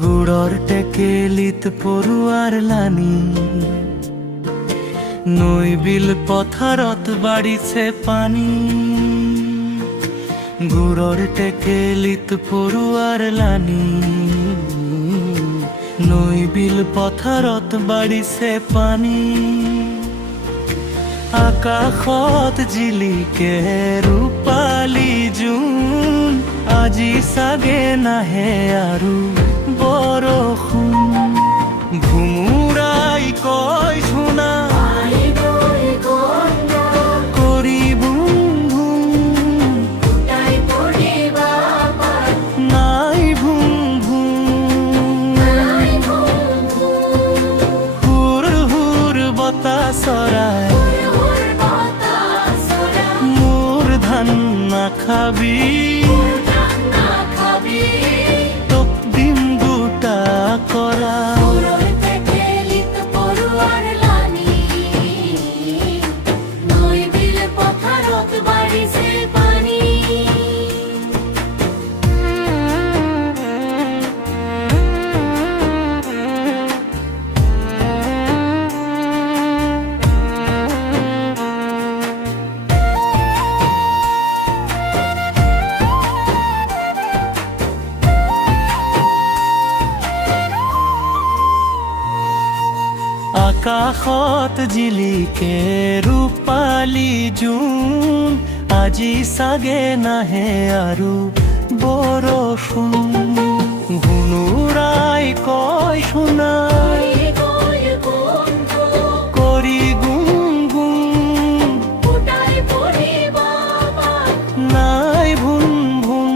গুড়র টেকেলিত পড়ুয়ার লানি নই বিল পথারত বাড়িছে পানি। গুড়র টেকেলিত পড়ুয়ার লানি নই বিল পথারত বাড়িছে পানি। আকাশত জিলিকে ৰূপালী জোন আজি চাগে নাহে আৰু বৰষুণ। ভুমুৰাই কয় শুনা কৰি বুম বুম নাই ভুম ভুম হুৰ হুৰ বতাহ চৰাই মোৰ ধান নাখাবি তোক দিম গোটা কৰা। আকাশত জিলিকে ৰূপালী জোন আজি চাগে নাহে আৰু বৰষুণ। হুনুৰাই কয় শুনা কৰি গুম গুম নাই ভুম ভুম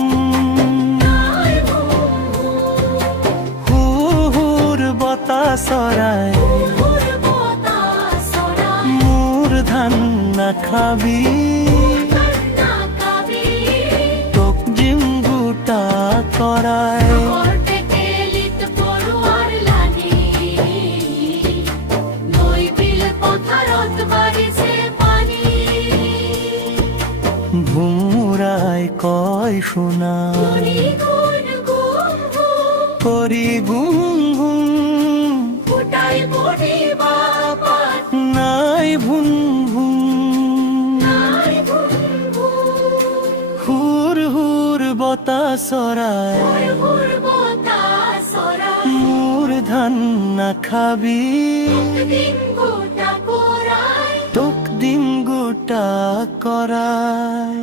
হুৰ হুৰ বতাহ চৰাই ধান নাখাবি তোক জিম গোটা কৰাই। ভুমুৰাই কয় শুনা কৰি গুম গুম নাই ভুম হুৰ হুৰ বতাহ চৰাই মোৰ ধান নাখাবি তোক দিম গোটা কৰাই।